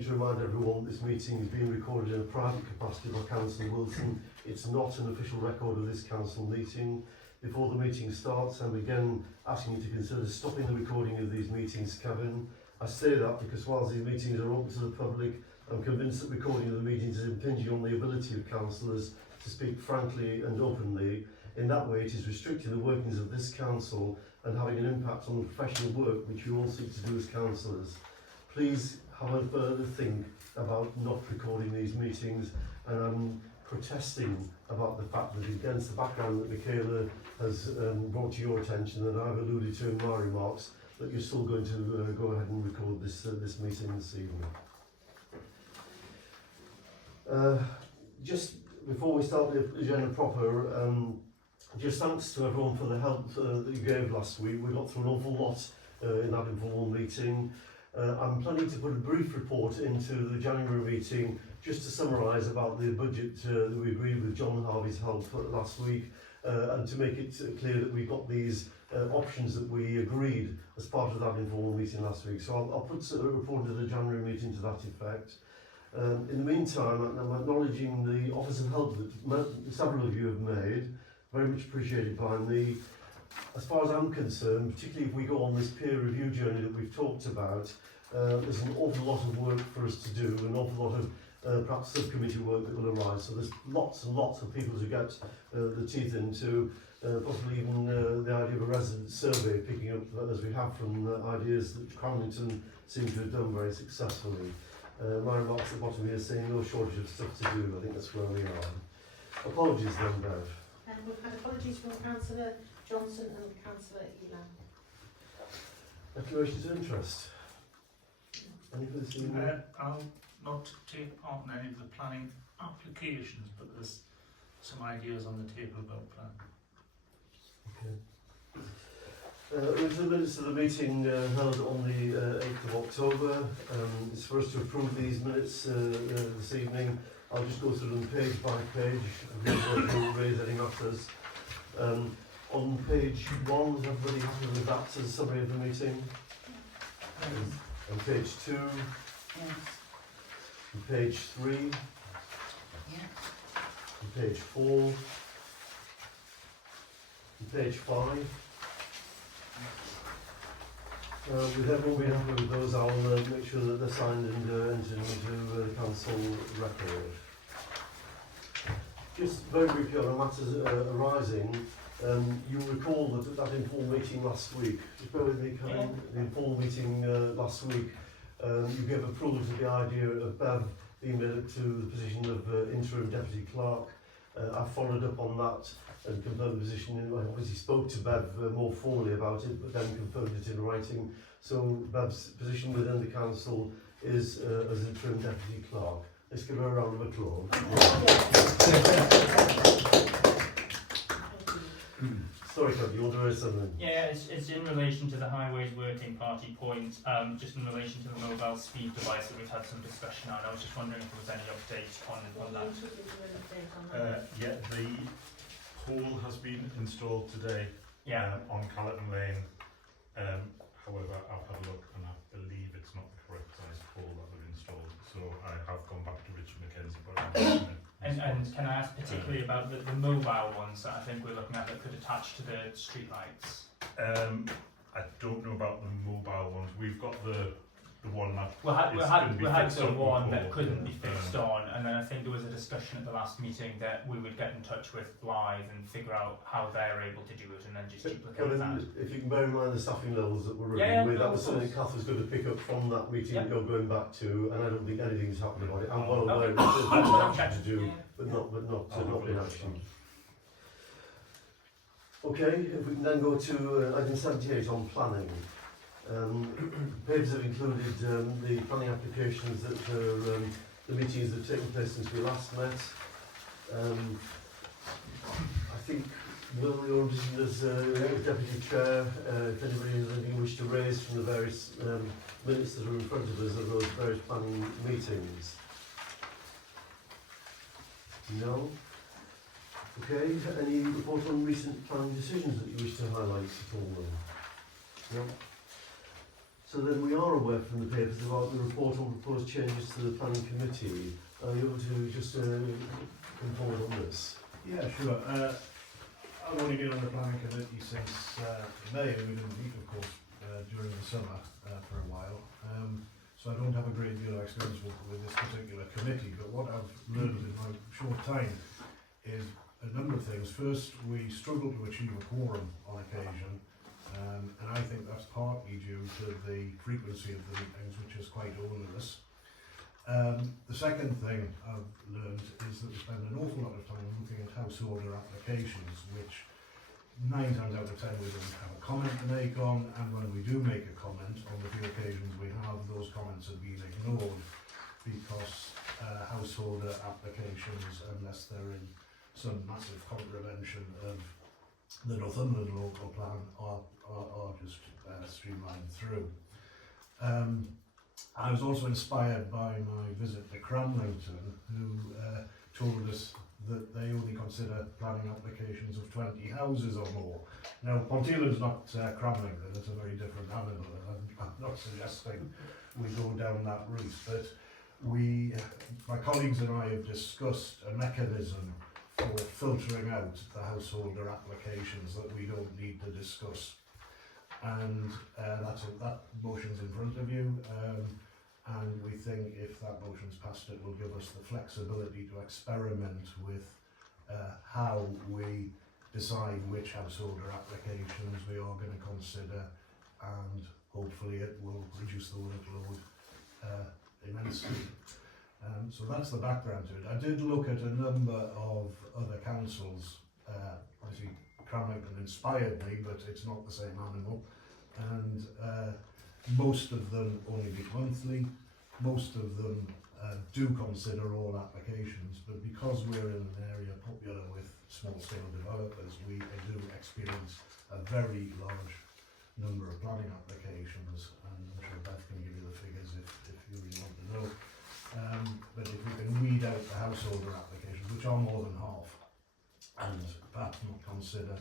need to remind everyone this meeting is being recorded in a private capacity by Councillor Wilson. It's not an official record of this council meeting. Before the meeting starts, I'm again asking you to consider stopping the recording of these meetings, Kevin. I say that because whilst these meetings are open to the public, I'm convinced that recording of the meetings is impinging on the ability of councillors to speak frankly and openly. In that way, it is restricting the workings of this council and having an impact on the professional work which you all seek to do as councillors. Please have a further think about not recording these meetings, and I'm protesting about the fact that against the background that Michaela has brought to your attention and I've alluded to in my remarks, that you're still going to go ahead and record this meeting this evening. Just before we start the agenda proper, just thanks to everyone for the help that you gave last week. We got through an awful lot in that informal meeting. I'm planning to put a brief report into the January meeting just to summarise about the budget that we agreed with John Harvey's help last week, and to make it clear that we've got these options that we agreed as part of that informal meeting last week. So I'll put a report into the January meeting to that effect. In the meantime, I'm acknowledging the offers of help that several of you have made, very much appreciated by me. As far as I'm concerned, particularly if we go on this peer review journey that we've talked about, there's an awful lot of work for us to do, an awful lot of perhaps subcommittee work that will arise. So there's lots and lots of people to get the teeth into, possibly even the idea of a resident survey, picking up as we have from ideas that Cramlington seem to have done very successfully. My remarks at the bottom here saying no shortage of stuff to do. I think that's where we are. Apologies then, Bev. We've had apologies from Councillor Johnson and Councillor Elam. Declarations of interest. Any for this evening? I'll not take part in any of the planning applications, but there's some ideas on the table about plan. Okay. With the minutes of the meeting held on the 8th of October, it's for us to approve these minutes this evening. I'll just go through them page by page. I won't raise any matters. On page 1, is everybody happy with that as a summary of the meeting? On page 2? Yes. On page 3? Yeah. On page 4? On page 5? With everyone being happy with those, I'll make sure that they're signed and entered into the council record. Just very briefly on the matters arising, you'll recall that at that informal meeting last week, just bear with me, Karen, the informal meeting last week, you gave approval to the idea of Bev being made to the position of interim deputy clerk. I followed up on that and confirmed the position. I obviously spoke to Bev more formally about it, but then confirmed it in writing. So Bev's position within the council is as interim deputy clerk. Let's give her a round of applause. Sorry, Kev, you want to raise something? Yeah, it's in relation to the Highways Working Party point, just in relation to the mobile speed device that we've had some discussion on. I was just wondering if there was any update on that. Yeah, the pole has been installed today. Yeah. On Callerton Lane. However, I've had a look and I believe it's not the correct size pole that they've installed. So I have gone back to Richard Mackenzie. But And can I ask particularly about the mobile ones that I think we're looking at that could attach to the street lights? I don't know about the mobile ones. We've got the one that We had the one that before. couldn't be fixed on, and then I think there was a discussion at the last meeting that we would get in touch with Blythe and figure out how they're able to do it, and then just duplicate that. If you can bear in mind the staffing levels that we're Yeah, running with, no, that was something Kath was going to pick up from that meeting that you're going back to, and I don't think anything's happened about it. I'm well aware there's nothing to do, but not in action. Okay, if we can then go to item 78 on planning. Papers have included the planning applications that are the meetings that have taken place since we last met. I think Will, your position as Deputy Chair, if anybody has anything you wish to raise from the various minutes that are in front of us of those various planning meetings? No? Okay, any report on recent planning decisions that you wish to highlight at all then? No? So then we are aware from the papers about the report on proposed changes to the planning committee. Are you able to just come forward on this? Yeah, sure. I've only been on the planning committee since May, and we didn't meet, of course, during the summer for a while. So I don't have a great deal of experience with this particular committee, but what I've learned in my short time is a number of things. First, we struggle to achieve a quorum on occasion, and I think that's partly due to the frequency of the meetings, which is quite onerous. The second thing I've learned is that we spend an awful lot of time looking at house order applications, which 9 times out of 10 we don't have a comment to make on, and when we do make a comment, on the few occasions we have, those comments have been ignored because householder applications, unless they're in some massive contravention of the Northumberland local plan, are just streamlined through. I was also inspired by my visit to Cramlington, who told us that they only consider planning applications of 20 houses or more. Now, Ponteland's not Cramlington, it's a very different animal, and I'm not suggesting we go down that route, but my colleagues and I have discussed a mechanism for filtering out the householder applications that we don't need to discuss. And that motion's in front of you, and we think if that motion's passed, it will give us the flexibility to experiment with how we decide which householder applications we are going to consider, and hopefully it will reduce the workload immensely. So that's the background to it. I did look at a number of other councils. Obviously Cramlington inspired me, but it's not the same animal, and most of them only meet monthly. Most of them do consider all applications, but because we're in an area popular with small-scale developers, we do experience a very large number of planning applications, and I'm sure Beth can give you the figures if you really want to know. But if we can weed out the householder applications, which are more than half, and perhaps not consider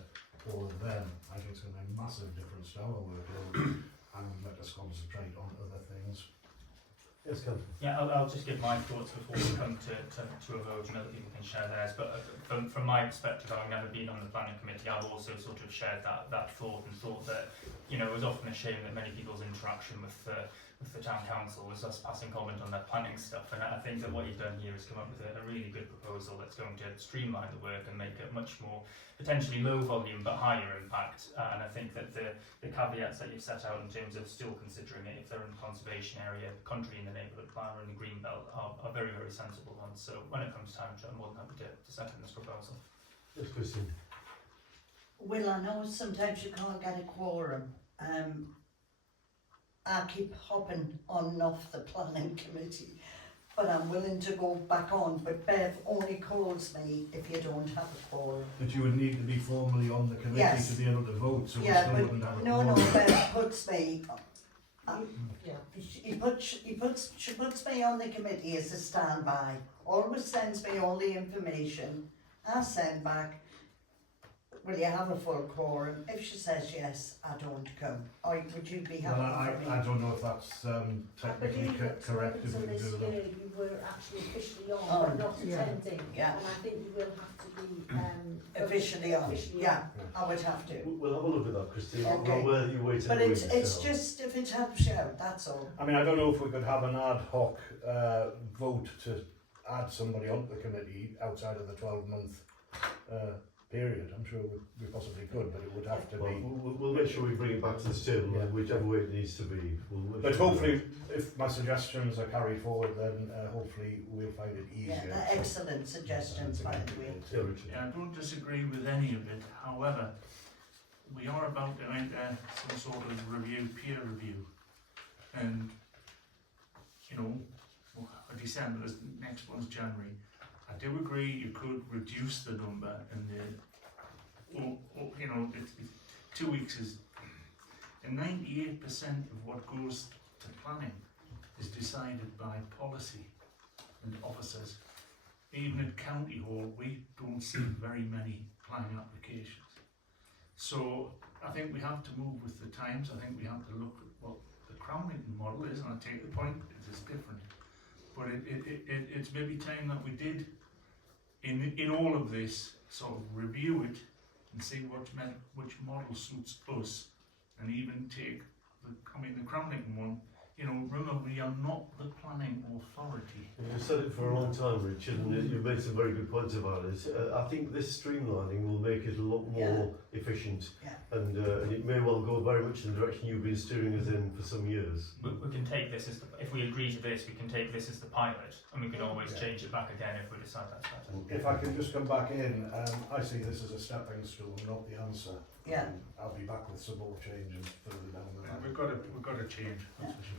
all of them, I think it's going to make a massive difference to our workload and let us concentrate on other things. Yes, Councillor. Yeah, I'll just give my thoughts before we come to a vote, and other people can share theirs. But from my perspective, having never been on the planning committee, I've also sort of shared that thought, and thought that, you know, it was often a shame that many people's interaction with the town council was us passing comment on their planning stuff. And I think that what you've done here is come up with a really good proposal that's going to streamline the work and make it much more potentially low volume but higher impact. And I think that the caveats that you've set out in terms of still considering it if they're in the conservation area, country in the neighbourhood plan or in the green belt are very, very sensible ones. So when it comes time to, I'm more than happy to second this proposal. Yes, Christine. Well, I know sometimes you can't get a quorum. I keep hopping on and off the planning committee, but I'm willing to go back on. But Bev only calls me if you don't have a quorum. But you would need to be formally on the committee Yes. to be able to vote, so Yeah, we still but wouldn't have a no, quorum. Bev puts me. Yeah. She puts me on the committee as a standby. Always sends me all the information. I send back. Will you have a full quorum? If she says yes, I don't come. Or would you be happy Well, for me? I don't know if that's I technically believe that correct if until we can this do that. year you were actually officially on, Oh, but not yeah. attending. Yeah. And I think you will have to be Officially on. officially Yeah, I would have to. We'll have a look at that, Christine. Okay. I'll where you wait. But it's just if it helps you out, that's all. I mean, I don't know if we could have an ad hoc vote to add somebody onto the committee outside of the 12-month period. I'm sure we possibly could, but it would have to Well, be. we'll make sure we bring it back to this table, Yeah. whichever way it needs to be. We'll But hopefully, if my suggestions are carried forward, then hopefully we'll find it easier. Yeah, excellent suggestions, by the way. Yeah, Richard. Yeah, I don't disagree with any of it. However, we are about to enter some sort of review, peer review, and you know, December, the next one's January. I do agree you could reduce the number and you know, 2 weeks is, and 98% of what goes to planning is decided by policy and officers. Even at County Hall, we don't see very many planning applications. So I think we have to move with the times. I think we have to look at what the Cramlington model is, and I take the point, it is different. But it's maybe time that we did, in all of this, sort of review it and see which model suits us, and even take the Cramlington one. You know, remember, we are not the planning authority. You've said it for a long time, Richard, and you've made some very good points about it. I think this streamlining will make it a lot more efficient, and it may well go very much in the direction you've been steering us in for some years. We can take this as if we agree to this, we can take this as the pilot, and we can always change it back again if we decide that's better. If I can just come back in, I see this as a stepping stone, not the answer. Yeah. I'll be back with some more changes further down the line. We've got to change, that's for sure.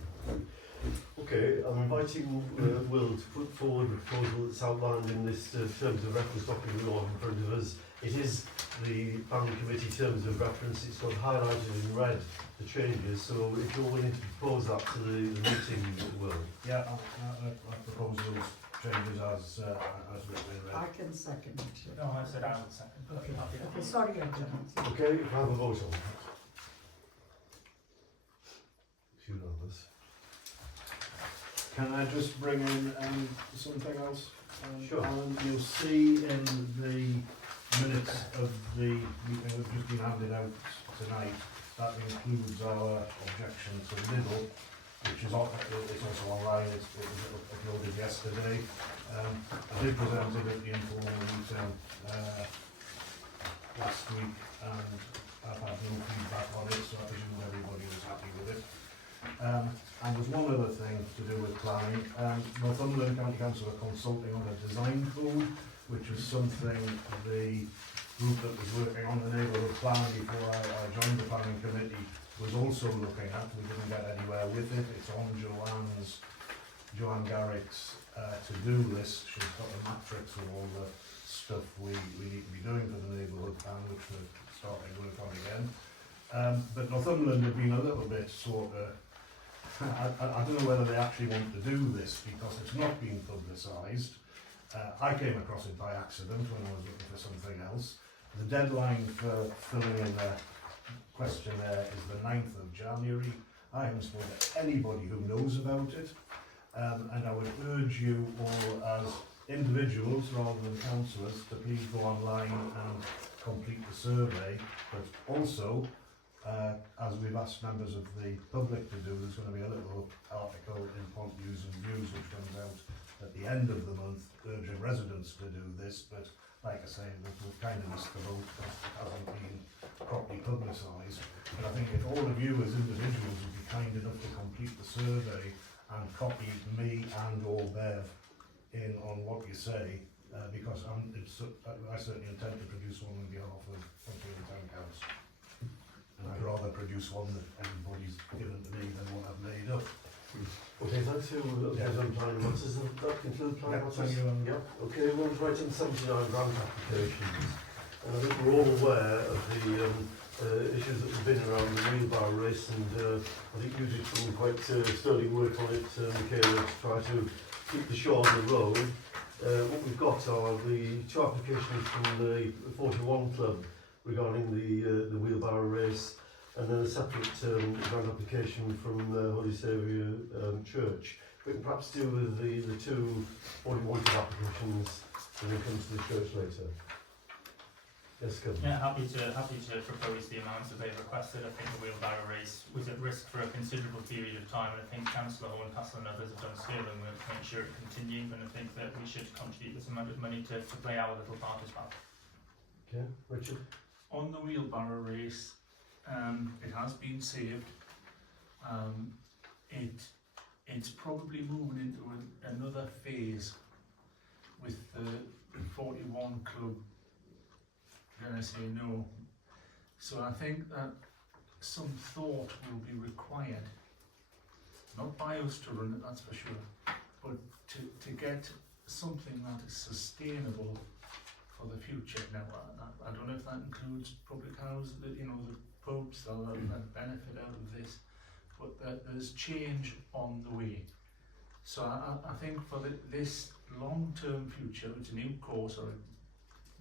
Okay, I'm inviting Will to put forward a proposal that's outlined in this terms of reference document we have in front of us. It is the planning committee terms of reference. It's got highlighted in red the changes, so if you're willing to propose that to the meeting, Will. Yeah, I propose those changes as written in I red. can second it. No, I said I would second. Okay, okay, sorry, I didn't. Okay, we have a vote on that. It's unanimous. Can I just bring in something else? Sure. Alan, you'll see in the minutes of the meeting that have just been handed out tonight, that includes our objection to Lidl, which is it's also online, it was uploaded yesterday. I did present it at the informal meeting last week, and I've had no feedback on it, so I presume everybody was happy with it. And there's one other thing to do with planning. Northumberland County Council are consulting on a design code, which is something the group that was working on the neighbourhood plan before I joined the planning committee was also looking at. We didn't get anywhere with it. It's on Joanne Garrick's to-do list. She's got a matrix of all the stuff we need to be doing for the neighbourhood plan, which we're starting work on again. But Northumberland have been a little bit sort of, I don't know whether they actually want to do this because it's not been publicised. I came across it by accident when I was looking for something else. The deadline for filling in a questionnaire is the 9th of January. I haven't spoken to anybody who knows about it, and I would urge you all as individuals rather than councillors to please go online and complete the survey, but also as we've asked members of the public to do, there's going to be a little article in Pont News and Views which comes out at the end of the month urging residents to do this, but like I say, we've kind of missed the boat because it hasn't been properly publicised. But I think if all of you as individuals would be kind enough to complete the survey and copy me and or Bev in on what you say, because I certainly intend to produce one on behalf of Ponteland Town Council. And I'd rather produce one that everybody's given to me than one I've made up. Okay, thanks to planning matters. Does that conclude planning matters? Thank you. Yep. Okay, we're on to item 79, grant applications. And I think we're all aware of the issues that have been around the Wheelbarrow Race, and I think you did some quite sterling work on it, Michaela, to try to keep the show on the road. What we've got are the two applications from the 41 Club regarding the Wheelbarrow Race, and then a separate grant application from Holy Saviour Church. We can perhaps deal with the two 41 Club applications when we come to the church later. Yes, Kevin. Yeah, happy to propose the amounts that they've requested. I think the Wheelbarrow Race was at risk for a considerable period of time, and I think Councillor Hall and Councillor and others have done still, and we'll make sure it continues, and I think that we should contribute this amount of money to play our little part as well. Okay, Richard. On the Wheelbarrow Race, it has been saved. It's probably moving into another phase with the 41 Club gonna say no. So I think that some thought will be required, not by us to run it, that's for sure, but to get something that is sustainable for the future. Now, I don't know if that includes public houses, the pubs that benefit out of this, but there's change on the way. So I think for this long-term future, it's a new course, or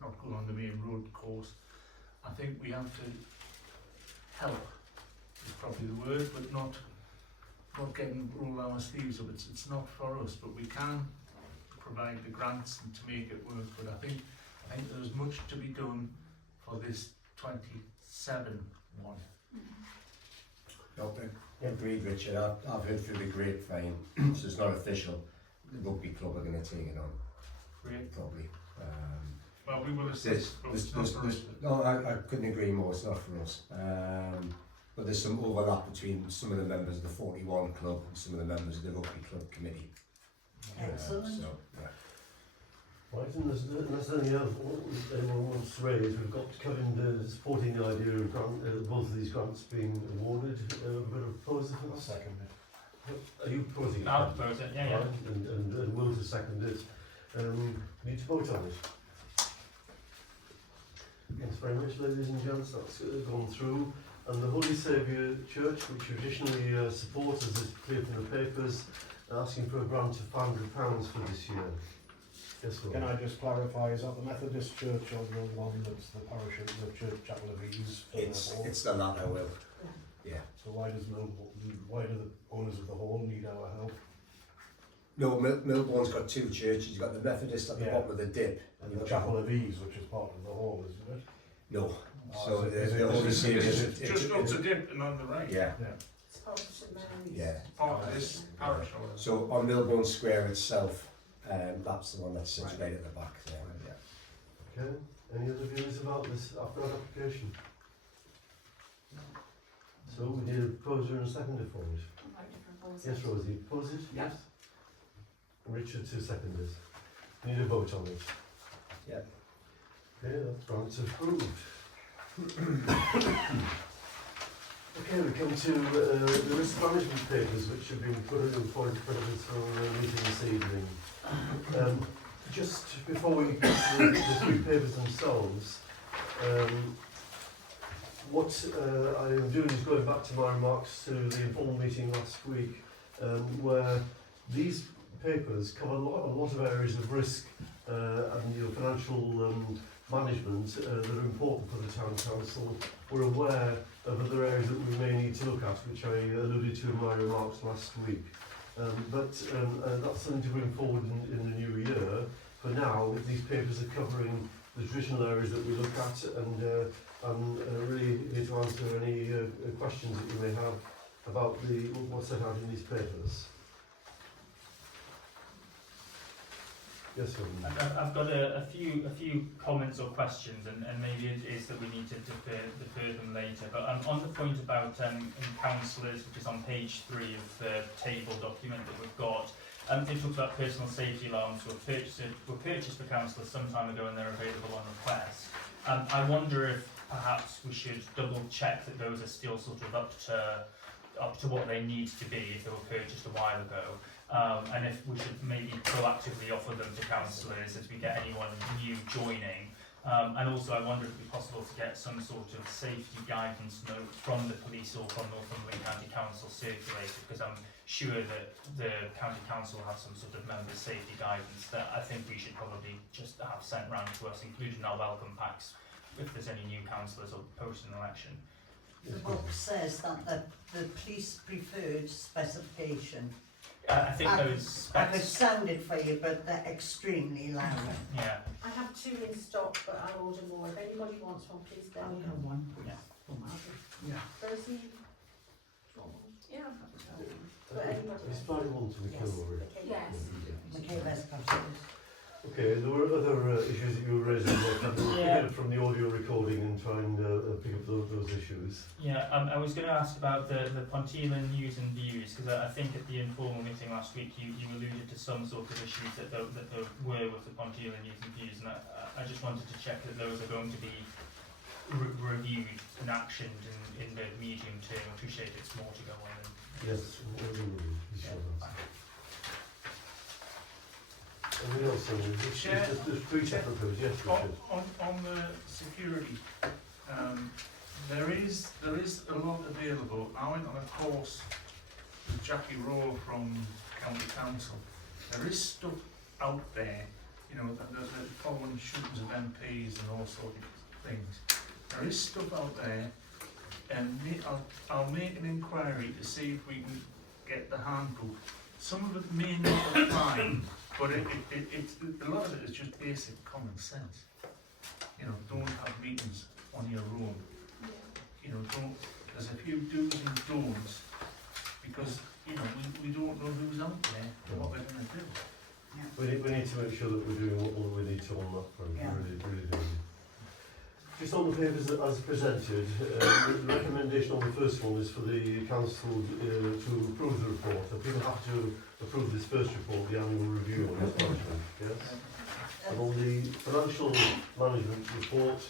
not going on the main road course, I think we have to help, is probably the word, but not not getting roll our sleeves up. It's not for us, but we can provide the grants and to make it work. But I think there's much to be done for this 27 one. No, agreed, Richard. I've heard through the grapevine, so it's not official. The rugby club are going to take it on, Great. probably. Well, we will assist, but it's not for us. No, I couldn't agree more. It's not for us. But there's some overlap between some of the members of the 41 club and some of the members of the rugby club committee. Excellent. So, yeah. Right, and there's any other anyone wants to raise. We've got Kevin supporting the idea of both of these grants being awarded. A bit of proposal for that? Second it. Are you proposing it? I'll propose it, yeah. Right, and Will to second it. We need to vote on it. Thanks very much, ladies and gents. That's gone through. And the Holy Saviour Church, which traditionally supports, as is clear from the papers, are asking for a grant of £500 for this year. Yes, Will. Can I just clarify, is that the Methodist Church or the one that's the parish of the Church Chapel of Ease? It's the latter, Will. Yeah. So why do the owners of the hall need our help? No, Milbourne's got two churches. You've got the Methodist at the Yeah. bottom of the dip. And you've the got Chapel of Ease, which is part of the hall, isn't it? No. Oh, So is the Holy Saviour. Just up to dip and on the right. Yeah. It's part of St Mary's. Yeah. Part of this parish. Or So on Milbourne Square itself, that's the one that sits right at the back there. Yeah. Okay. Any other views about this application? So we need a proposer and a seconder for it. Yes, Rosie, propose it? Yes. Richard to second it. We need a vote on it. Yeah. Okay, that's grant approved. Okay, we come to the risk management papers which have been put in for us for a meeting this evening. Just before we get to the three papers themselves, what I am doing is going back to my remarks to the informal meeting last week, where these papers cover a lot of areas of risk and financial management that are important for the town council. We're aware of other areas that we may need to look at, which I alluded to in my remarks last week. But that's something to bring forward in the new year. For now, these papers are covering the traditional areas that we look at, and I'm really here to answer any questions that you may have about what's set out in these papers. Yes, Robin. I've got a few comments or questions, and maybe it is that we need to defer them later. But on the point about councillors, which is on page 3 of the table document that we've got, it talks about personal safety alarms were purchased for councillors some time ago and they're available on request. I wonder if perhaps we should double check that those are still sort of up to what they need to be if they were purchased a while ago. And if we should maybe proactively offer them to councillors as we get anyone new joining. And also I wonder if it would be possible to get some sort of safety guidance note from the police or from Northumberland County Council circulated, because I'm sure that the County Council have some sort of member safety guidance that I think we should probably just have sent round to us, including our welcome packs, if there's any new councillors or post an election. The book says that the police preferred specification. I think those I could specs, sound it for you, but they're extremely loud. yeah. I have 2 in stock, but I'll order more. If anybody wants one, please let I'll me have know. one. Yeah. Yeah. Rosie, do you want one? Yeah. But anybody It's else? fine one to be Yes. covered. Okay. Yes. Michaela's got it. Okay, there were other issues that you were raising. We'll pick it up from the audio recording and try and pick up those issues. Yeah, I was going to ask about the Ponteland news and views, because I think at the informal meeting last week you alluded to some sort of issues that there were with the Ponteland news and views, and I just wanted to check that those are going to be reviewed and actioned in the medium term. I appreciate it's more to go on. Yes, we'll be sure of that. Thanks. Anything else, Sonia? Chair? There's 3 separate papers. Yes, Richard. On the security, there is a lot available. I went on a course with Jackie Rowe from County Council. There is stuff out there, the following shootings of MPs and all sorts of things. There is stuff out there, and I'll make an inquiry to see if we can get the handbook. Some of it may not apply, but a lot of it is just basic common sense. You know, don't have meetings on your own. You know, there's a few do's and don'ts, because, you know, we don't know who's out there and what we're going to do. We need to make sure that we're doing what we need to on that front. Yeah. Really do. Just on the papers as presented, the recommendation on the first one is for the council to approve the report. So people have to approve this first report, the annual review on its management. Yes. And on the financial management report,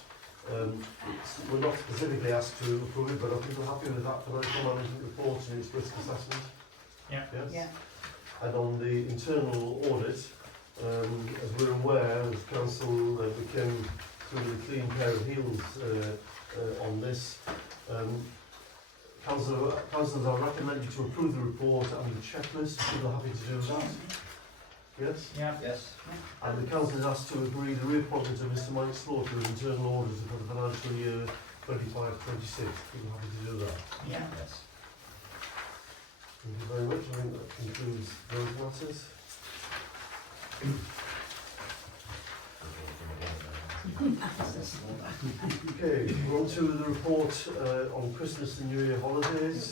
we're not specifically asked to approve it, but are people happy with that financial management report and its risk assessment? Yeah. Yes? Yeah. And on the internal audit, as we're aware, as council became through a clean pair of heels on this, councillors are recommended to approve the report and the checklist. Are people happy to do that? Yes? Yeah. Yes. And the council is asked to agree the reappointment of Mr Mike Slaughter as internal auditor for the financial year 25-26. People happy to do that? Yeah. Yes. Thank you very much. I think that concludes those matters. Okay, we're on to the report on Christmas and New Year holidays.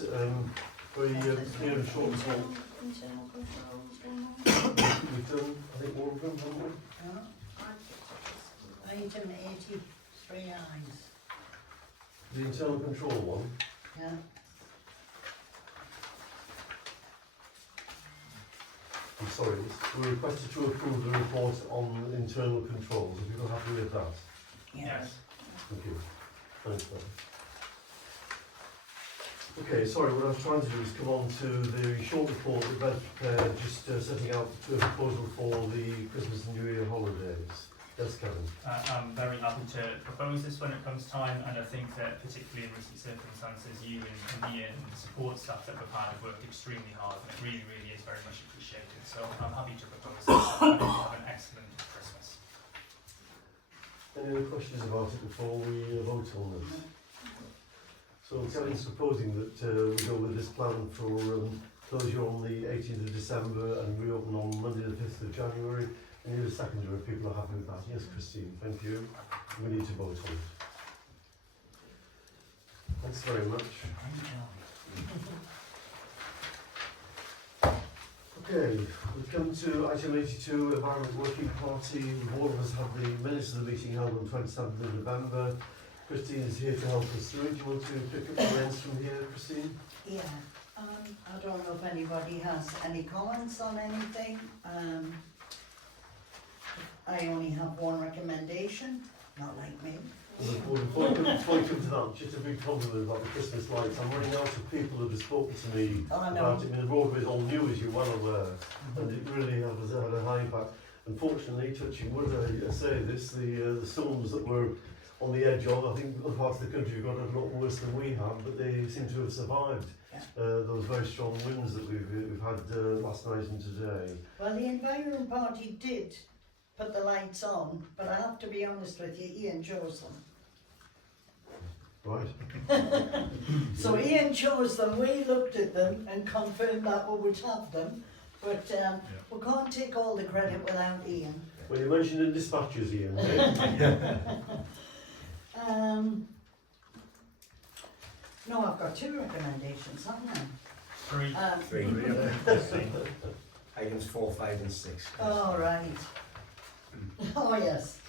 Very clear and short and small. Internal controls going on. We've done, I think, one of them, haven't we? Item 83 eyes. The internal control one. Yeah. I'm sorry, we're requested to approve the report on internal controls. Are people happy with that? Yes. Thank you. Thanks, Ben. Okay, sorry, what I was trying to do is come on to the short report that Ben's prepared, just setting out a proposal for the Christmas and New Year holidays. Yes, Kevin. I'm very happy to propose this when it comes time, and I think that particularly in recent circumstances, you and Ian and the support staff that we've had have worked extremely hard, and it really, really is very much appreciated. So I'm happy to propose this. I think you have an excellent Christmas. Any other questions about it before we vote on this? So Kevin's proposing that we go with this plan for closure on the 18th of December and reopen on Monday the 5th of January. I need a seconder if people are happy with that. Yes, Christine, thank you. We need to vote on it. Thanks very much. Okay, we come to item 82, Environment Working Party. All of us have the minutes of the meeting held on 27th of November. Christine is here to help us through. Do you want to pick up the reins from here, Christine? Yeah. I don't know if anybody has any comments on anything. I only have one recommendation, not like me. Before we come to that, just a big compliment about the Christmas lights. I'm running out of people that have spoken to me Oh, no. about it. I mean, the roadway is all new, as you're well aware, and it really has had a high impact. Unfortunately, touching wood, I say this, the storms that were on the edge of, I think other parts of the country have got a lot worse than we have, but they seem to have survived those very strong winds that we've had last night and today. Well, the Environment Party did put the lights on, but I have to be honest with you, Ian chose them. Right. So Ian chose them, we looked at them and confirmed that we would have them, but we can't take all the credit without Ian. Well, you mentioned in dispatches, Ian. No, I've got two recommendations, haven't I? 3. 3. Items 4, 5 and 6. Oh, right. Oh, yes.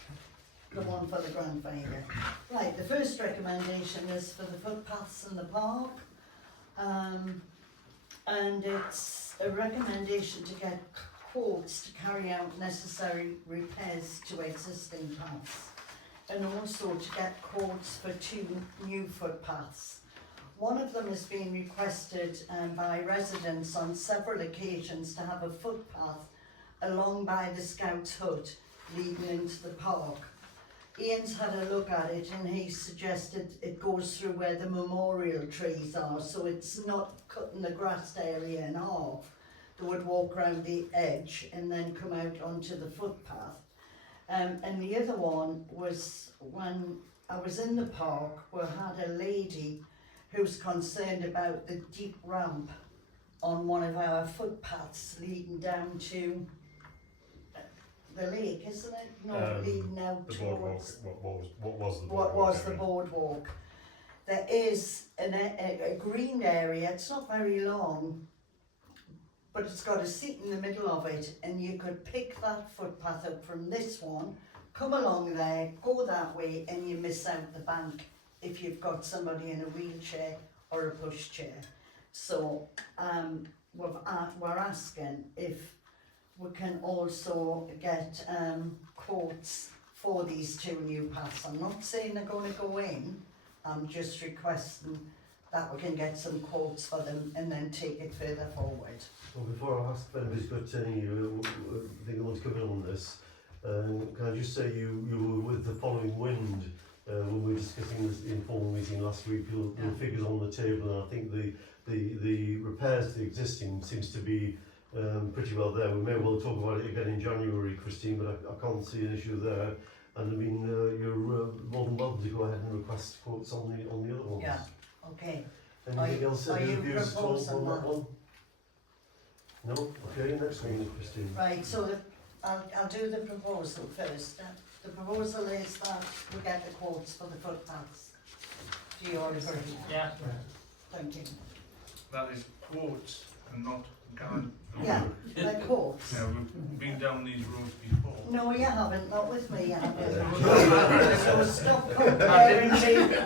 The one for the Grand Final. Right, the first recommendation is for the footpaths in the park. And it's a recommendation to get quotes to carry out necessary repairs to existing paths. And also to get quotes for 2 new footpaths. One of them has been requested by residents on several occasions to have a footpath along by the Scouts' hut leading into the park. Ian's had a look at it and he suggested it goes through where the memorial trees are, so it's not cutting the grassed area in half. They would walk around the edge and then come out onto the footpath. And the other one was when I was in the park, we had a lady who was concerned about the deep ramp on one of our footpaths leading down to the lake, isn't it? No, leading out The boardwalk, towards what was the boardwalk? what was the area? boardwalk. There is a green area, it's not very long, but it's got a seat in the middle of it, and you could pick that footpath up from this one, come along there, go that way, and you miss out the bank if you've got somebody in a wheelchair or a pushchair. So we're asking if we can also get quotes for these 2 new paths. I'm not saying they're going to go in, I'm just requesting that we can get some quotes for them and then take it further forward. Well, before I ask if anybody's got any thing you want to come in on this, can I just say you were with the following wind when we were discussing this informal meeting last week. There were figures on the table, and I think the repairs to the existing seems to be pretty well there. We may well talk about it again in January, Christine, but I can't see an issue there. And I mean, you're more than welcome to go ahead and request quotes on the other ones. Yeah, okay. Anything else? are Any you views at all proposing on that that? one? No? Okay, next one, Christine. Right, so I'll do the proposal first. The proposal is that we get the quotes for the footpaths. Do you all agree? Yeah. Thank you. That is quotes and not guaranteed. Yeah, the quotes. Yeah, we've been down these roads before. No, you haven't, not with me, have you? So stop comparing me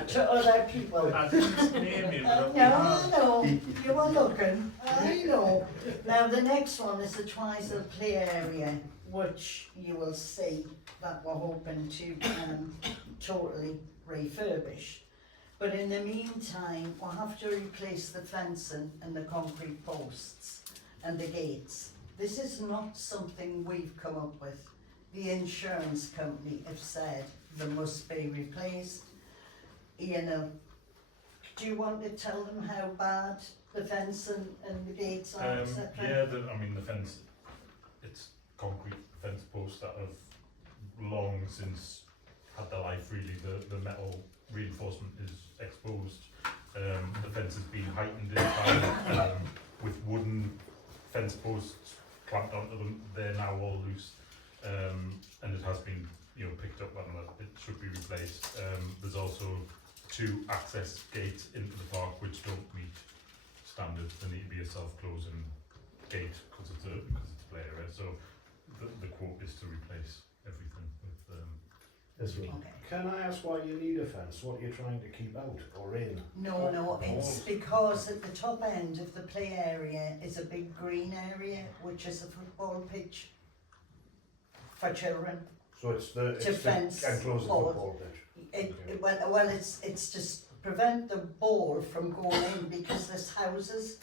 to other people. I didn't name you, but No, I know, you were looking, I know. Now, the next one is the Twizell play area, which you will see that we're hoping to totally refurbish. But in the meantime, we'll have to replace the fencing and the concrete posts and the gates. This is not something we've come up with. The insurance company have said they must be replaced. You know, do you want to tell them how bad the fencing and the gates are, etc.? Yeah, I mean the fence, it's concrete fence posts that have long since had their life really. The metal reinforcement is exposed. The fence has been heightened in time with wooden fence posts clamped onto them. They're now all loose, and it has been picked up and it should be replaced. There's also 2 access gates into the park which don't meet standards. There need to be a self-closing gate because it's a play area. So the quote is to replace everything with Yes, right. Okay. Can I ask why you need a fence? What you're trying to keep out or in? No, it's because at the top end of the play area is a big green area, which is a football pitch for children. So it's To fence enclose the forward. football pitch. Well, it's to prevent the ball from going in because there's houses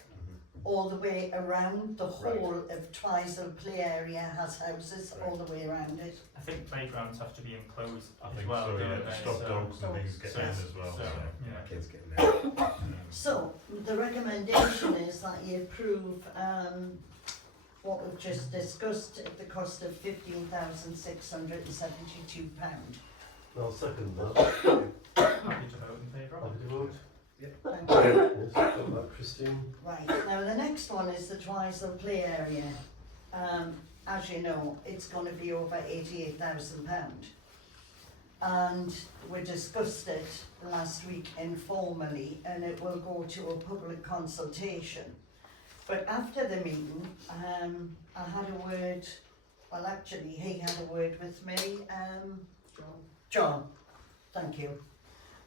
all the way around. The whole of Twizell play area has houses all the way around it. I think playgrounds have to be enclosed I as think well, so, don't yeah. they? Stop dogs and things get so- in as well. so, So, yeah. Kids getting there. So the recommendation is that you approve what we've just discussed at the cost of £15,672. I'll second that. Happy to vote in favour of Happy it. to vote? Thank you. Yes, got that, Christine. Right, now the next one is the Twizell play area. As you know, it's going to be over £88,000. And we discussed it last week informally, and it will go to a public consultation. But after the meeting, I had a word, well actually he had a word with me, John, thank you.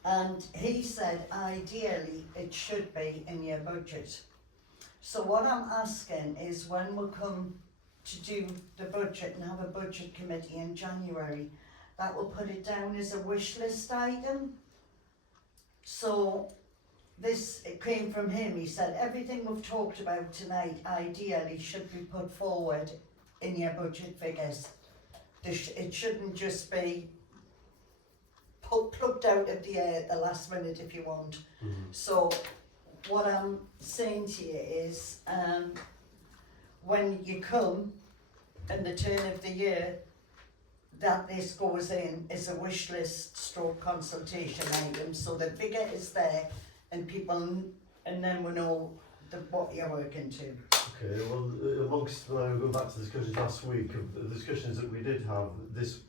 And he said ideally it should be in your budget. So what I'm asking is when we come to do the budget and have a budget committee in January, that will put it down as a wish list item. So it came from him. He said everything we've talked about tonight ideally should be put forward in your budget figures. It shouldn't just be plucked out of the air at the last minute if you want. So what I'm saying to you is when you come in the turn of the year, that this goes in as a wish list stroke consultation item, so the figure is there and people, and then we know what you're working to. Okay, well, amongst, going back to the discussions last week, the discussions that we did have, this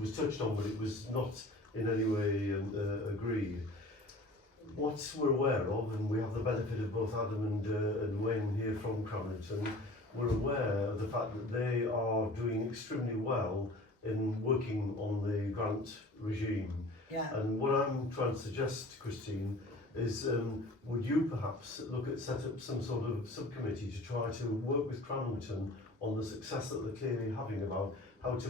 was touched on, but it was not in any way agreed. What we're aware of, and we have the benefit of both Adam and Wayne here from Cramlington, we're aware of the fact that they are doing extremely well in working on the grant regime. Yeah. And what I'm trying to suggest, Christine, is would you perhaps look at set up some sort of subcommittee to try to work with Cramlington on the success that they're clearly having about how to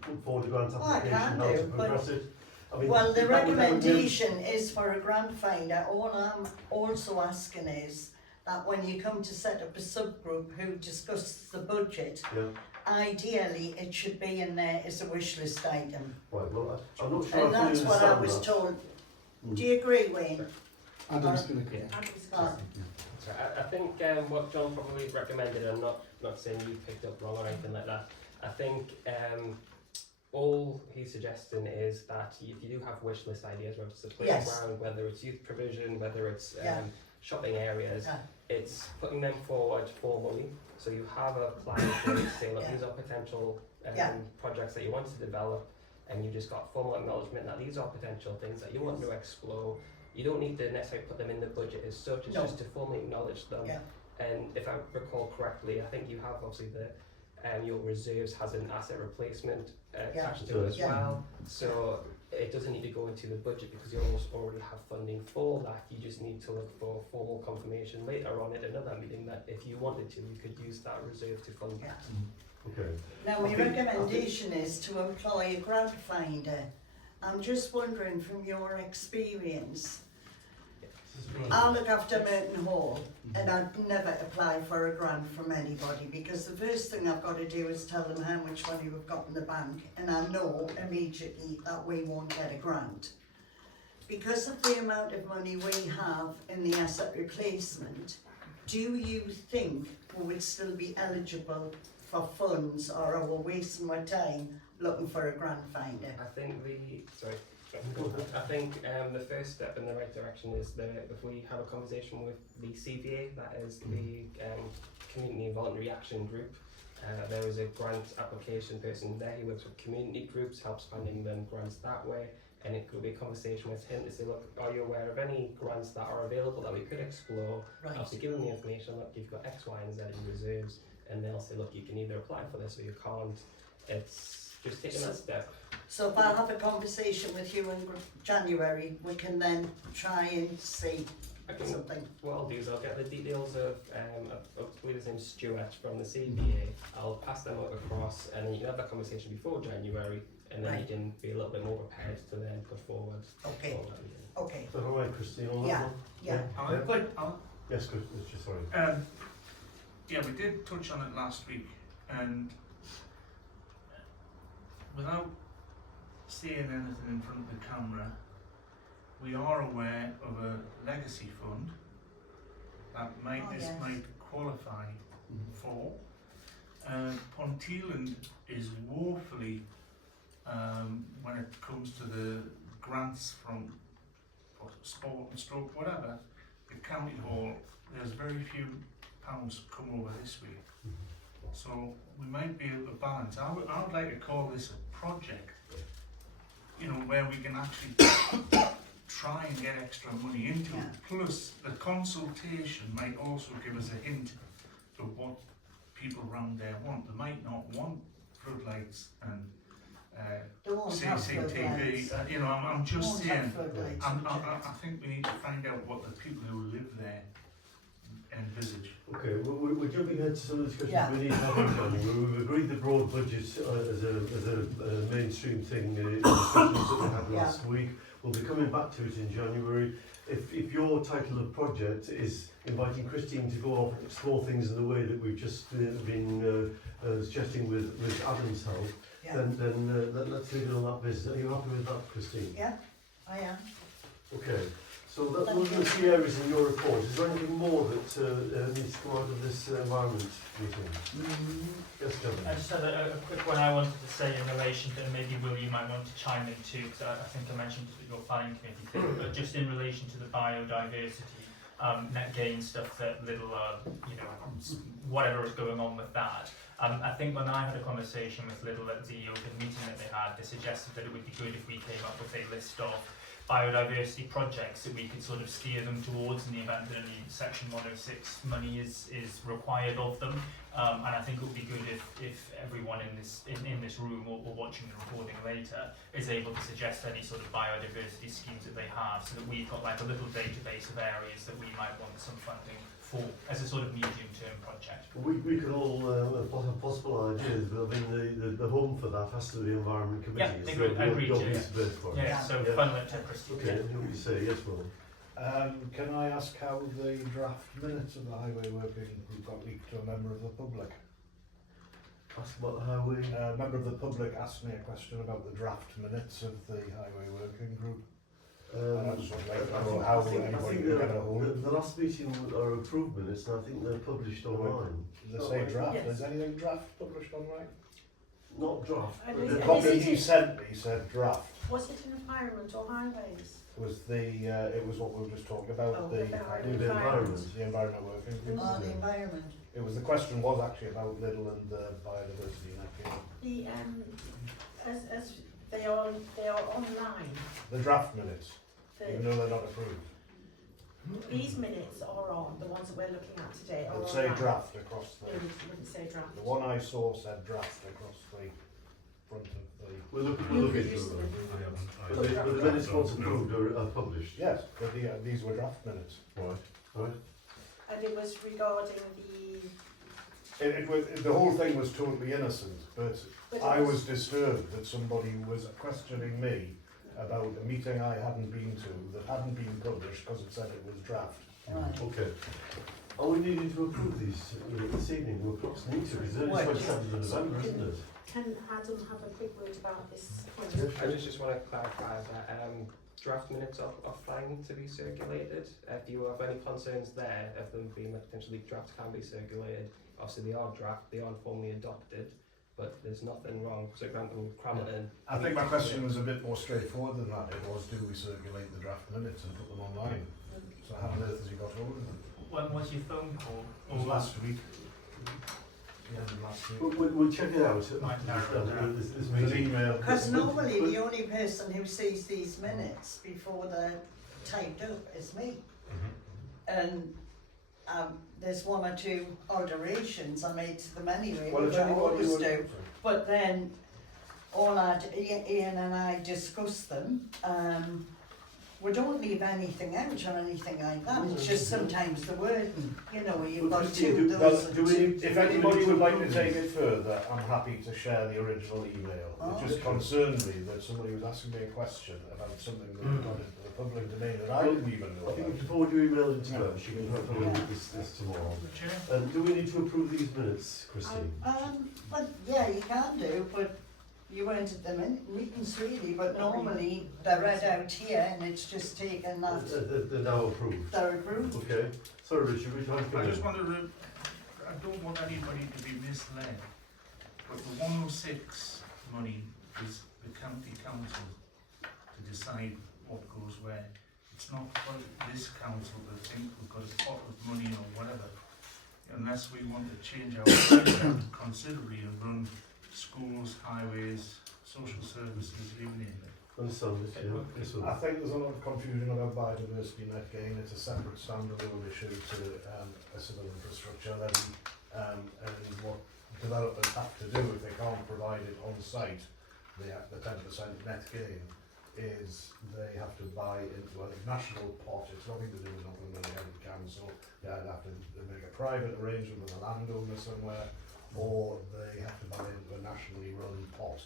put forward a grant application, how to progress it? I mean, well, the that would recommendation is for a grant finder. All I'm also asking is that when you come to set up a subgroup who discusses the budget, yeah. ideally it should be in there as a wish list item. Right, well, I'm not sure And I fully that's what I understand was that. told. Mm. Do you agree, Wayne? Adam's going to Adam's Oh, So I think what John probably recommended, I'm not saying you picked up wrong or anything like that. I think all he's suggesting is that if you do have wish list ideas, whether it's a Yes. playground, whether it's youth provision, whether it's Yeah. shopping areas, Yeah. it's putting them forward formally. So you have a plan for it, say, look, Yeah. these are potential Yeah. projects that you want to develop, and you just got formal acknowledgement that these are potential things that you want to explore. You don't need to necessarily put them in the budget as such, it's No. just to formally acknowledge them. Yeah. And if I recall correctly, I think you have obviously your reserves has an asset replacement attached to it as Yeah. well. So it doesn't need to go into the budget because you already have funding for that. You just need to look for formal confirmation later on at another meeting that if you wanted to, you could use that reserve to fund Yeah. that. Okay. Now, my I think- recommendation is to employ a grant finder. I'm just wondering from your experience, I look after Merton Hall and I'd never apply for a grant from anybody because the first thing I've got to do is tell them how much money we've got in the bank, and I know immediately that we won't get a grant. Because of the amount of money we have in the asset replacement, do you think we would still be eligible for funds, or are we wasting our time looking for a grant finder? I think I think the first step in the right direction is if we have a conversation with the CVA, that is the Community Voluntary Action Group. There is a grant application person there. He works with community groups, helps finding them grants that way. And it could be a conversation with him to say, look, are you aware of any grants that are available that we could explore? Right. Obviously, give them the information. Look, you've got X, Y, and Z in reserves, and they'll say, look, you can either apply for this or you can't. It's just taking that step. So if I have a conversation with you in January, we can then try and see something. What I'll do is I'll get the details of, I believe his name's Stuart from the CBA. I'll pass them across, and then you can have that conversation before January, and then Right. you can be a little bit more prepared to then put forward. Okay. all that meeting. Okay, Is that all right, Christine, on Yeah. that one? yeah. Yes, Christine, sorry. Yeah, we did touch on it last week, and without saying anything in front of the camera, we are aware of a legacy fund that Oh, this yes. might qualify for. Ponteland is woefully, when it comes to the grants from sport and stroke, whatever, the county hall, there's very few pounds come over this week. So we might be able to balance. I would like to call this a project, you know, where we can actually try and get extra money into it. Plus, the consultation might also give us a hint of what people around there want. They might not want floodlights and They won't have CCTV. floodlights. You know, I'm just Won't have saying. floodlights, I think we need to find out what the people who live there envisage. Okay, we're jumping ahead to some of the discussions Yeah. we need to have in January. We've agreed the broad budget as a mainstream thing in the discussions that we had last week. We'll be coming back to it in January. If your title of project is inviting Christine to go off and explore things in the way that we've just been suggesting with Adam's help, Yeah. then let's leave it on that basis. Are you happy with that, Christine? Yeah, I am. Okay. So those are the key areas in your report. Is there anything more that needs to come out of this environment meeting? Yes, I gentlemen. just had a quick one I wanted to say in relation to, and maybe Will, you might want to chime in too, because I think I mentioned your planning committee thing, but just in relation to the biodiversity. net gain stuff that Lidl are, you know, whatever is going on with that. I think when I had a conversation with Lidl at the open meeting that they had, they suggested that it would be good if we came up with a list of biodiversity projects that we could sort of steer them towards in the event that any Section 106 money is required of them. And I think it would be good if everyone in this room or watching the recording later is able to suggest any sort of biodiversity schemes that they have, so that we've got like a little database of areas that we might want some funding for as a sort of medium-term project. We could all have possible ideas, but I mean the home for that has to be the Environment Committee. Yeah, agreed. Yeah. So funnel it to Christine. Okay, what you say, yes, Will. Can I ask how the draft minutes of the highway working group got leaked to a member of the public? Ask about the highway. A member of the public asked me a question about the draft minutes of the highway working group. And I just would like to know how anybody can get a hold of the last meeting are approved minutes, and I think they're published online. They say draft. Yes. Is anything draft published online? Not draft. And but is The it- they're copy is he it- sent me said draft. Was it in environment or highways? Was it was what we were just talking about, Oh, the the environment. environment working group. On the environment. It was, the question was actually about Lidl and biodiversity in that game. The as they are online. The draft minutes, even The, though they're not approved. these minutes are on, the ones that we're looking at today are It would say online. draft across It the, wouldn't say draft. the one I saw said draft across the front of the, We'll look You into used to them. review. But the minutes once approved are published. yes, but these were draft minutes. Right. And it was regarding The whole thing was totally innocent, but but I was disturbed that somebody was questioning me about a meeting I hadn't been to that hadn't been published because it said it was draft. Right. Okay. Are we needing to approve these this evening? We'll perhaps need to, because it's What? only 27th of November, isn't it? Can Adam have a quick word about this? I just want to clarify that draft minutes are fine to be circulated. If you have any concerns there of them being that potentially drafts can be circulated, obviously they are draft, they aren't formally adopted, but there's nothing wrong. So Grant will cram it in. I think my question was a bit more straightforward than that. It was, do we circulate the draft minutes and put them online? So how on earth has he got hold of them? When was your phone call? It was last week. Yeah, last week. We'll check it out. Might narrow it down. This It was an meeting. email. Because normally the only person who sees these minutes before they're typed up is me. And there's one or two alterations I made to them anyway, Well, which if I anybody always would- do. But then Ian and I discussed them. We don't leave anything out or anything like that. It's just sometimes the wording, you've got two of Well, those. do we need, If anybody would like to take it further, I'm happy to share the original email. Oh. It just concerned me that somebody was asking me a question about something that had got into the public domain that I didn't even know I think we about. can forward your email into her. She can have a look at this tomorrow. Chair? Do we need to approve these minutes, Christine? Well, yeah, you can do, but you weren't at the meetings really, but normally they're read out here and it's just taken that They're now approved. they're approved. Okay. Sorry, Richard, how do you I just feel? want to, I don't want anybody to be misled, but the 106 money is the county council to decide what goes where. It's not for this council to think we've got a pot of money or whatever, unless we want to change our budget considerably and run schools, highways, social services, you name it. Understand this, yeah. Yes, I think there's a lot of confusion about biodiversity net gain. It's a separate standalone issue to a civil infrastructure levy, and what developers have to do if they can't provide it on site, the 10% net gain, is they have to buy into a national pot. It's nothing to do with Northern County Council. They either have to make a private arrangement with a landowner somewhere, or they have to buy into a nationally run pot.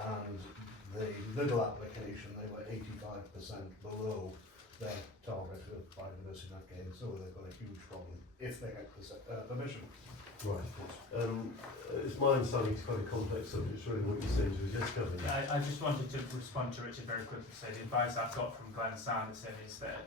And the Lidl application, they were 85% below their target of biodiversity net gain, so they've got a huge problem if they get permission. Right. It's my understanding it's quite a complex subject. It's really what you're saying to us. Yes, Kevin. I just wanted to respond to Richard very quickly. So the advice I've got from Glenn Sanderson is that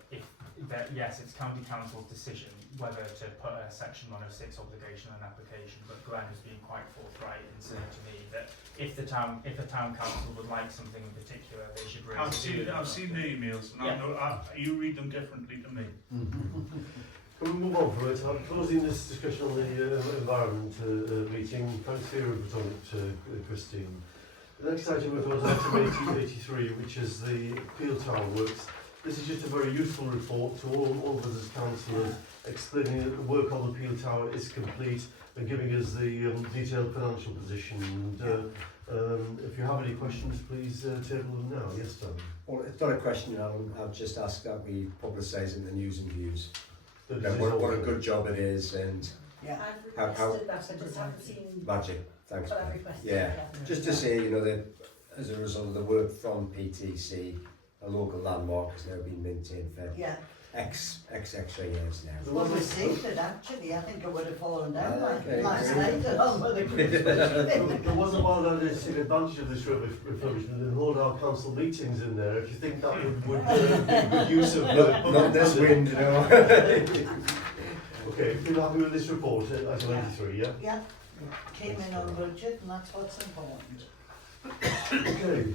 yes, it's county council's decision whether to put a section 106 obligation on an application, but Glenn has been quite forthright in saying to me that if a town council would like something in particular, they should raise it. I've seen the emails, and Yeah. you read them differently to me. Can we move on from it? I'm closing this discussion on the environment meeting. Thanks for your input on it, Christine. The next item we've got is item 83, which is the Peel Tower works. This is just a very useful report to all of us as councillors, explaining that the work on the Peel Tower is complete and giving us the detailed financial position. And if you have any questions, please table them now. Yes, Tom. Well, it's not a question, Alan. I've just asked that we publicise in the news and views. That You know, is what a all. good job it is, and Yeah. I've How- requested that, I just haven't seen, magic. Thanks. but I've Ben. requested Yeah. it. Just to say, you know, that as a result of the work from PTC, a local landmark has now been maintained for Yeah. X extra years now. There Well, was we a- saved it actually. I think it would have fallen down Okay. last night along with the Christmas. There was a while that I take advantage of this refurbishment and hold our council meetings in there. If you think that would be a good use of Not this wind, you know. Okay, if you're happy with this report, item 83, yeah? Yeah, came in on budget and that's what's important. Okay,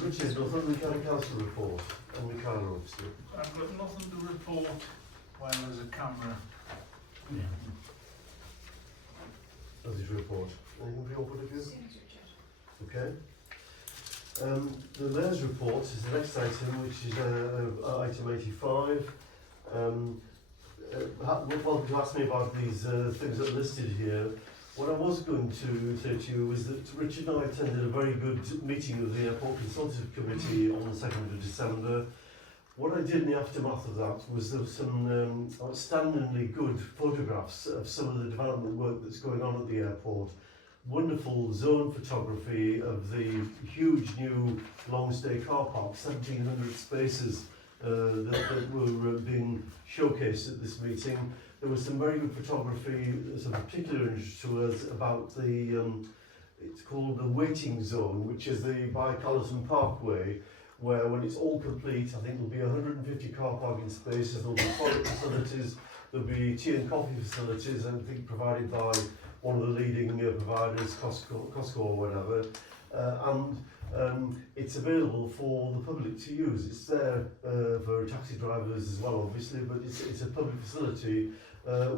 Richard, Northumberland County Council report on the car obviously. I've got nothing to report while there's a camera. That's his report. Anything from your point of view? Okay. The mayor's report is the next item, which is item 85. Well, you asked me about these things that are listed here. What I was going to say to you was that Richard and I attended a very good meeting of the Airport Consultative Committee on the 2nd of December. What I did in the aftermath of that was there was some outstandingly good photographs of some of the development work that's going on at the airport. Wonderful zone photography of the huge new long stay car park, 1,700 spaces that were being showcased at this meeting. There was some very good photography, some particular interest to us about the, it's called the waiting zone, which is the by Callerton Parkway, where when it's all complete, I think there'll be 150 car parking spaces, there'll be toilet facilities, there'll be tea and coffee facilities, and I think provided by one of the leading providers, Costco or whatever. It's available for the public to use. It's there for taxi drivers as well, obviously, but it's a public facility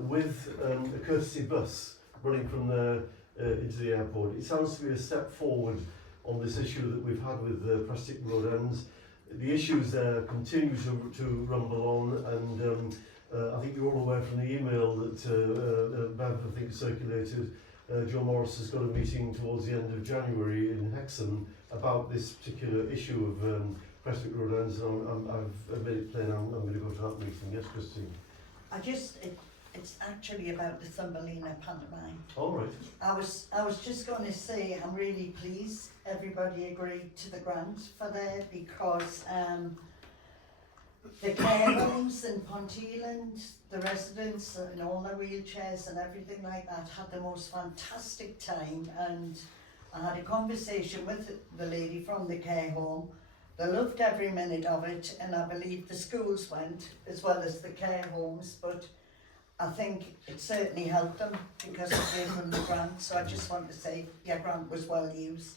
with a courtesy bus running from there into the airport. It sounds to be a step forward on this issue that we've had with Prestic Road Ends. The issues there continue to rumble on, and I think you're all aware from the email that Bev, I think, circulated. Joe Morris has got a meeting towards the end of January in Hexham about this particular issue of Prestic Road Ends, and I've made it plain I'm going to go to that meeting. Yes, Christine? It's actually about the Thumbelina pantomime. All right. I was just going to say I'm really pleased everybody agreed to the grant for there, because the care homes in Ponteland, the residents in all their wheelchairs and everything like that had the most fantastic time, and I had a conversation with the lady from the care home. They loved every minute of it, and I believe the schools went as well as the care homes, but I think it certainly helped them because it came from the grant. So I just want to say your grant was well used.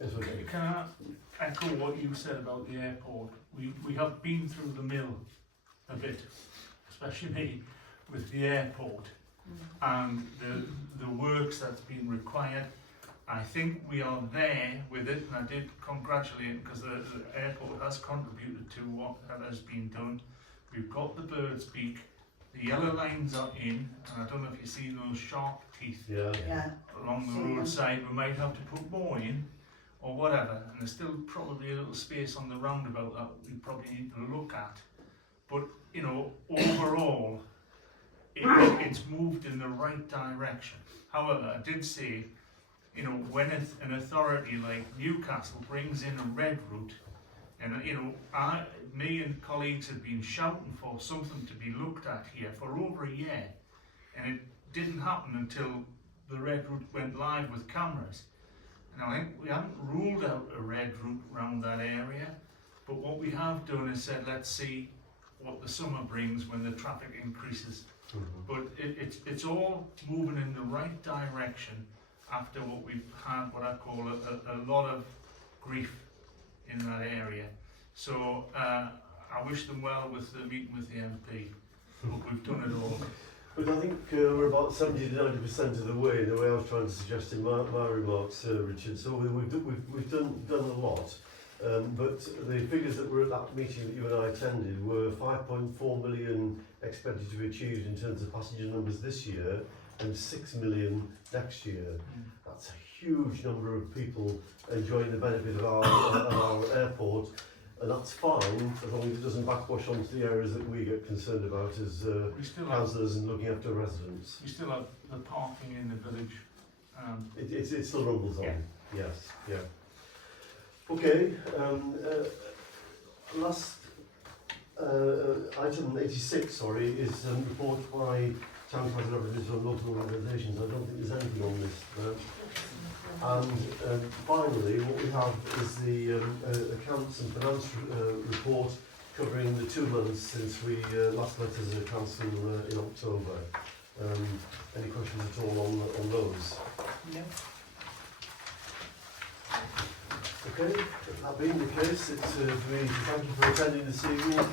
Yes, okay. Can I echo what you said about the airport? We have been through the mill a bit, especially me, with the airport and the works that's been required. I think we are there with it, and I did congratulate because the airport has contributed to what has been done. We've got the bird's beak, the yellow lines are in, and I don't know if you see those sharp teeth Yeah. along the See them. roadside. We might have to put more in or whatever, and there's still probably a little space on the roundabout that we probably need to look at. But you know, overall, it's moved in the right direction. However, I did say, you know, when an authority like Newcastle brings in a red route, and you know, me and colleagues have been shouting for something to be looked at here for over a year, and it didn't happen until the red route went live with cameras. And I think we haven't ruled out a red route around that area, but what we have done is said, let's see what the summer brings when the traffic increases. But it's all moving in the right direction after what we've had, what I call a lot of grief in that area. So I I wish them well with the meeting with the MP. But we've done it all. But I think we're about 70 to 90% of the way, the way I was trying to suggest in my remarks, Richard. So we've done a lot. But the figures that were at that meeting that you and I attended were 5.4 million expected to be achieved in terms of passenger numbers this year and 6 million next year. That's a huge number of people enjoying the benefit of our airport, and that's fine as long as it doesn't backwash onto the areas that we get concerned about as We still have councillors and looking after residents. we still have the parking in the village. It still rumbles on. Yeah. Yes, yeah. Okay, last item 86, sorry, is report by town council representatives on local organisations. I don't think there's anything on this. And finally, what we have is the accounts and finance report covering the 2 months since we last met as a council in October. Any questions at all on those? No. Okay, that being the case, it's for me to thank you for attending this evening.